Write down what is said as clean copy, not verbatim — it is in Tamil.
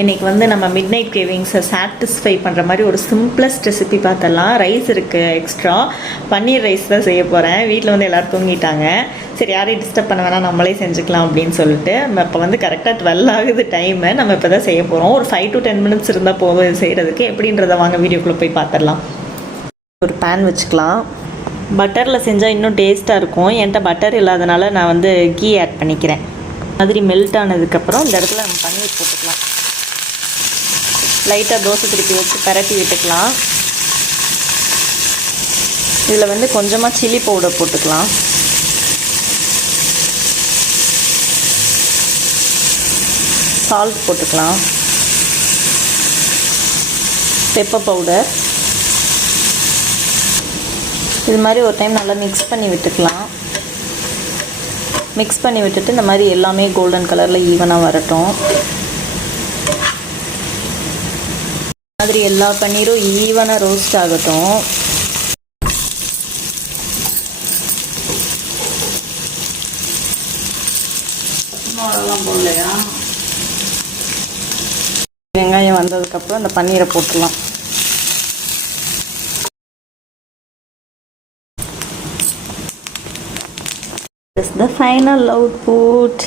இன்றைக்கி வந்து நம்ம மிட் நைட் கிரேவிங்ஸை சாட்டிஸ்ஃபை பண்ணுற மாதிரி ஒரு சிம்பிளஸ்ட் ரெசிபி பார்த்தலாம். ரைஸ் இருக்குது, எக்ஸ்ட்ரா பன்னீர் ரைஸ் தான் செய்ய போகிறேன். வீட்டில் வந்து எல்லோரும் தூங்கிட்டாங்க. சரி, யாரையும் டிஸ்டர்ப் பண்ண வேணாம், நம்மளே செஞ்சுக்கலாம் அப்படின்னு சொல்லிட்டு நம்ம இப்போ வந்து கரெக்டாக 12 ஆகுது டைமு. நம்ம இப்போ தான் செய்ய போகிறோம். ஒரு 5 to 10 minutes இருந்தால் போகும் செய்கிறதுக்கு. எப்படின்றத வாங்க வீடியோக்குள்ளே போய் பார்த்துடலாம். ஒரு பேன் வச்சுக்கலாம். பட்டரில் செஞ்சால் இன்னும் டேஸ்ட்டாக இருக்கும். என்கிட்ட பட்டர் இல்லாதனால நான் வந்து கீ ஆட் பண்ணிக்கிறேன். மாதிரி மெல்ட் ஆனதுக்கப்புறம் இந்த இடத்துல நம்ம பன்னீர் போட்டுக்கலாம். லைட்டாக தோசை திருப்பி வச்சு பரப்பி விட்டுக்கலாம். இதில் வந்து கொஞ்சமாக சில்லி பவுடர் போட்டுக்கலாம். சால்ட் போட்டுக்கலாம். Pepper powder. இது மாதிரி ஒரு டைம் நல்லா மிக்ஸ் பண்ணி விட்டுக்கலாம். மிக்ஸ் பண்ணி விட்டுட்டு இந்த மாதிரி எல்லாமே கோல்டன் கலரில் ஈவனாக வரட்டும். மாதிரி எல்லா பன்னீரும் ஈவனாக ரோஸ்ட் ஆகட்டும். போடலையா? வெங்காயம் வந்ததுக்கப்புறம் இந்த பன்னீரை போட்டுடலாம். This is the final output.